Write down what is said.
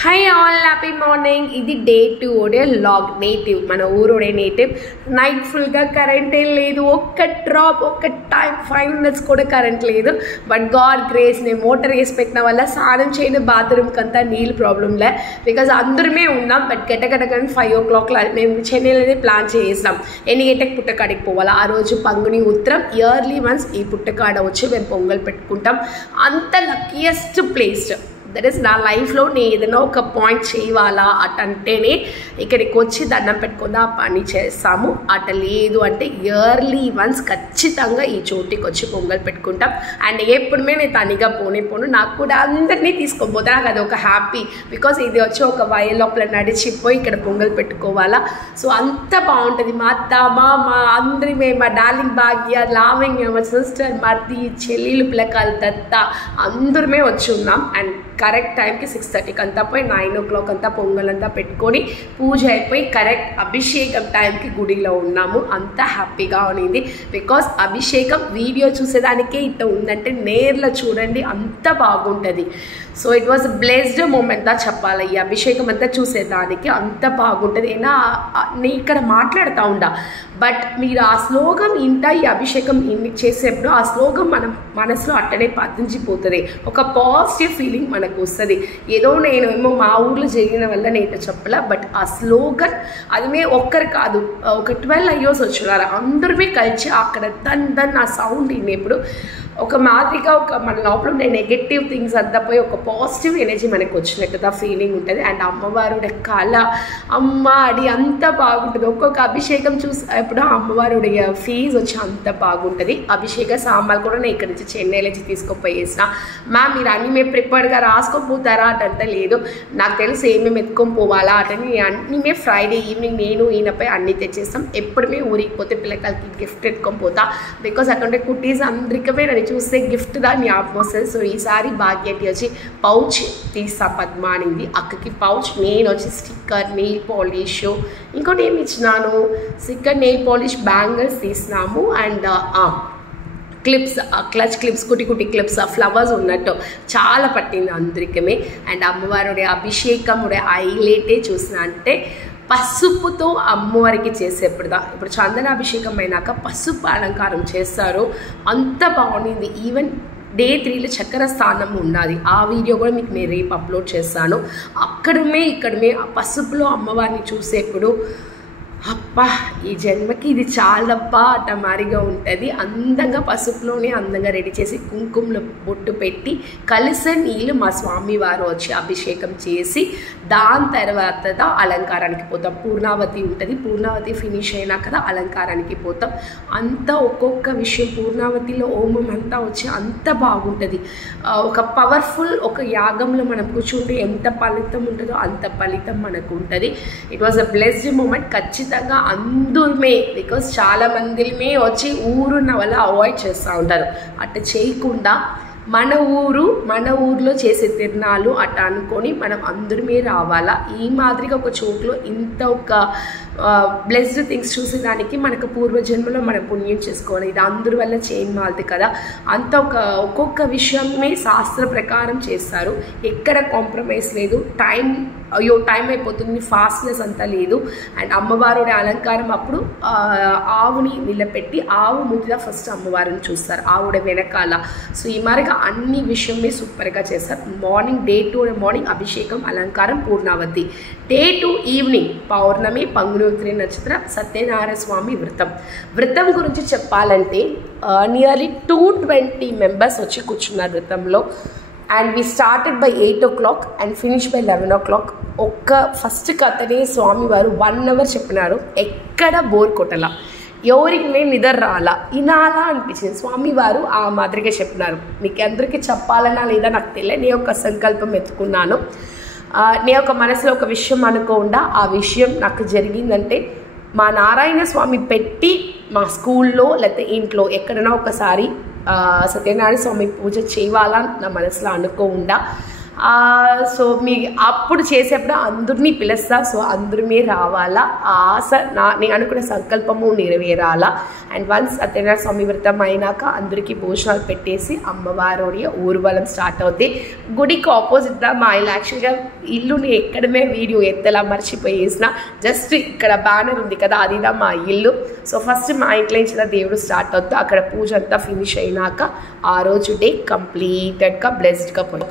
Hi all, happy morning. This day 2 ode log native mana oorode native night full ga current ledu okka drop okka time 5 minutes kuda current ledu but god grace ne motor esi petna valla saanam cheyina bathroom kanta neel problem le because andarume unnam but getagadagan 5 o'clock la mem chennai lene plan chesam eni getek puttakadiki povala aa roju panguni uttram yearly once ee puttakada vachi mem pongal pettukuntam anta luckiest place that is na life lo ne edana oka point cheyavala atantene ikkadiki vachi dannam pettukonda pani chesamu ata ledu ante yearly once kachithanga ee chotiki vachi pongal pettukuntam and eppudume ne taniga ponu naaku kuda andarni teeskoni potha naaku adi oka happy because idi vachi oka vayal lopla nadichi poi ikkada pongal pettukovala so anta baaguntadi ma atta mama andri me ma darling Bhagya Lavanya ma sister Mardi Chellilu Pilakal Datta andarume vachi unnam and correct టైంకి 6:30కి అంతా పోయి 9 o'clock అంతా పొంగలంతా పెట్టుకొని పూజ అయిపోయి correct అభిషేకం టైంకి గుడిలో ఉన్నాము. అంతా హ్యాపీగా ఉన్నింది బికాస్ అభిషేకం వీడియో చూసేదానికే ఇట్లా ఉందంటే నేర్లో చూడండి అంత బాగుంటుంది. So it was blessed moment దా చెప్పాలి. ఈ అభిషేకం అంతా చూసేదానికి అంత బాగుంటుంది. అయినా నేను ఇక్కడ మాట్లాడుతూ ఉండా బట్ మీరు ఆ శ్లోకం ఇంట ఈ అభిషేకం చేసేప్పుడు ఆ శ్లోకం మనం మనసులో అట్టనే పతించిపోతుంది. ఒక పాజిటివ్ ఫీలింగ్ మనకు వస్తుంది. ఏదో నేనేమో మా ఊర్లో జరిగిన వల్ల నేను చెప్పలే బట్ ఆ స్లోగన్ అది ఒక్కరు కాదు ఒక 12 అయ్యోస్ వచ్చినారు అందరిమే కలిసి అక్కడ దన్ ఆ సౌండ్ వినేప్పుడు ఒక మాదిరిగా ఒక మన లోపల ఉండే నెగటివ్ థింగ్స్ అంతా పోయి ఒక పాజిటివ్ ఎనర్జీ మనకు వచ్చినట్టుగా ఫీలింగ్ ఉంటుంది. అండ్ అమ్మవారుడే కళ అమ్మ అడి అంత బాగుంటుంది. ఒక్కొక్క అభిషేకం చూసేప్పుడు అమ్మవారుடைய ఫీజ్ వచ్చి అంత బాగుంటుంది. అభిషేక సామాన్లు కూడా నేను ఇక్కడ నుంచి చెన్నై నుంచి తీసుకుపోయేసిన మ్యామ్ మీరు అన్నీ మేము ప్రిపేర్డ్గా రాసుకోపోతారా అటంతా లేదు నాకు తెలుసు ఏమేమి ఎత్తుకొని పోవాలా అటని అన్నీ ఫ్రైడే ఈవినింగ్ నేను ఈయనపై అన్నీ తెచ్చేస్తాం. ఎప్పుడుమే ఊరికి పోతే పిల్లకాయలకి గిఫ్ట్ ఎత్తుకొని పోతా బికాస్ అక్కడ కుటీస్ అందరికమే నన్ను చూస్తే గిఫ్ట్ దా జ్ఞాపకం వస్తుంది. సో ఈసారి భాగ్యటి వచ్చి పౌచ్ తీసా పద్మానింది అక్కకి పౌచ్ నేను వచ్చి స్టిక్కర్ నెయిల్ పాలిష్ ఇంకోటి ఏమి ఇచ్చినాను స్టిక్కర్ నెయిల్ పాలిష్ బ్యాంగిల్స్ తీసినాము అండ్ క్లిప్స్ క్లచ్ క్లిప్స్ కుటి క్లిప్స్ ఫ్లవర్స్ ఉన్నట్టు చాలా పట్టింది అందరికీ. అండ్ అమ్మవారుడే అభిషేకముడే హైలైటే చూసిన అంటే పసుపుతో అమ్మవారికి చేసేప్పుడుదా ఇప్పుడు చందనాభిషేకం అయినాక పసుపు అలంకారం చేస్తారు అంత బాగుండింది. ఈవెన్ డే 3లో చక్కెర స్థానం ఉన్నది ఆ వీడియో కూడా మీకు నేను రేపు అప్లోడ్ చేస్తాను. ఇక్కడమే ఆ పసుపులో అమ్మవారిని చూసేప్పుడు అబ్బా ఈ జన్మకి ఇది చాలబ్బా అట్ట మారిగా ఉంటుంది. అందంగా పసుపులోనే అందంగా రెడీ చేసి కుంకుమలో బొట్టు పెట్టి కలిస నీళ్ళు మా స్వామివారు వచ్చి అభిషేకం చేసి దాని తర్వాత అలంకారానికి పోతాం. పూర్ణావతి ఉంటుంది. పూర్ణావతి ఫినిష్ అయినా కదా అలంకారానికి పోతాం. అంతా ఒక్కొక్క విషయం పూర్ణావతిలో హోమం అంతా వచ్చి అంత బాగుంటుంది. ఒక పవర్ఫుల్ ఒక యాగంలో మనం కూర్చుంటే ఎంత ఫలితం ఉంటుందో అంత ఫలితం మనకు ఉంటుంది. It was a blessed moment. ఖచ్చితంగా అందరమే బికాస్ చాలా మందిమే వచ్చి ఊరున్న వల్ల అవాయిడ్ చేస్తూ ఉంటారు. అట్లా చేయకుండా మన ఊర్లో చేసే తిరణాలు అట్ట అనుకొని మనం అందరమే రావాలా. ఈ మాదిరిగా ఒక చోట్లో ఇంత ఒక బ్లెస్డ్ థింగ్స్ చూసేదానికి మనకు పూర్వజన్మలో మనం పుణ్యం చేసుకోవాలి. ఇది అందరి వల్ల చేయని మాది కదా. అంత ఒక్కొక్క విషయమే శాస్త్ర ప్రకారం చేస్తారు. ఎక్కడ కాంప్రమైజ్ లేదు. టైం అయిపోతుంది ఫాస్ట్నెస్ అంతా లేదు. అండ్ అమ్మవారుడి అలంకారం అప్పుడు ఆవుని నిలబెట్టి ఆవు ముందుగా ఫస్ట్ అమ్మవారిని చూస్తారు ఆవుడ వెనకాల. సో ఈ మాదిరిగా అన్ని విషయమే సూపర్గా చేస్తారు. మార్నింగ్ డే 2 మార్నింగ్ అభిషేకం అలంకారం పూర్ణావతి. డే 2 ఈవినింగ్ పౌర్ణమి పంగునోత్రి నక్షత్ర సత్యనారాయణ స్వామి వ్రతం గురించి చెప్పాలంటే నియర్లీ 220 మెంబర్స్ వచ్చి కూర్చున్నారు వ్రతంలో. And we started by 8 o'clock and finish by 11 o'clock. First కథనే స్వామివారు 1 hour చెప్పినారు. ఎక్కడ బోర్ కొట్టలా ఎవరికి నేను నిద్ర రాలా ఇనాలా అనిపించింది. స్వామివారు ఆ మాదిరిగా చెప్పినారు. మీకు అందరికీ చెప్పాలన్నా లేదా నాకు తెలియదు. నేను ఒక సంకల్పం ఎత్తుకున్నాను. నేను ఒక మనసులో ఒక విషయం అనుకోకుండా ఆ విషయం నాకు జరిగిందంటే మా నారాయణ స్వామి పెట్టి మా స్కూల్లో లేకపోతే ఇంట్లో ఎక్కడైనా ఒకసారి సత్యనారాయణ స్వామి పూజ చేయాలని నా మనసులో అనుకోకుండా సో మీ అప్పుడు చేసేప్పుడు అందరినీ పిలుస్తా. సో అందరూ రావాలా, ఆ ఆశ నేను అనుకున్న సంకల్పము నెరవేరాలా. అండ్ వన్స్ సత్యనారాయణ స్వామి వ్రతం అయినాక అందరికీ భోజనాలు పెట్టేసి అమ్మవారి ఊర్వలం స్టార్ట్ అవుద్ది. గుడికి ఆపోజిట్గా మా ఇల్లు. యాక్చువల్గా ఇల్లుని ఎక్కడమే వీడియో ఎత్తలా మర్చిపోయేసిన, జస్ట్ ఇక్కడ బ్యానర్ ఉంది కదా అదిదా మా ఇల్లు. సో ఫస్ట్ మా ఇంట్లో నుంచి దేవుడు స్టార్ట్ అవుతుంది. అక్కడ పూజ అంతా ఫినిష్ అయినాక ఆ రోజు డే కంప్లీటెడ్గా బ్లెస్డ్గా పోయి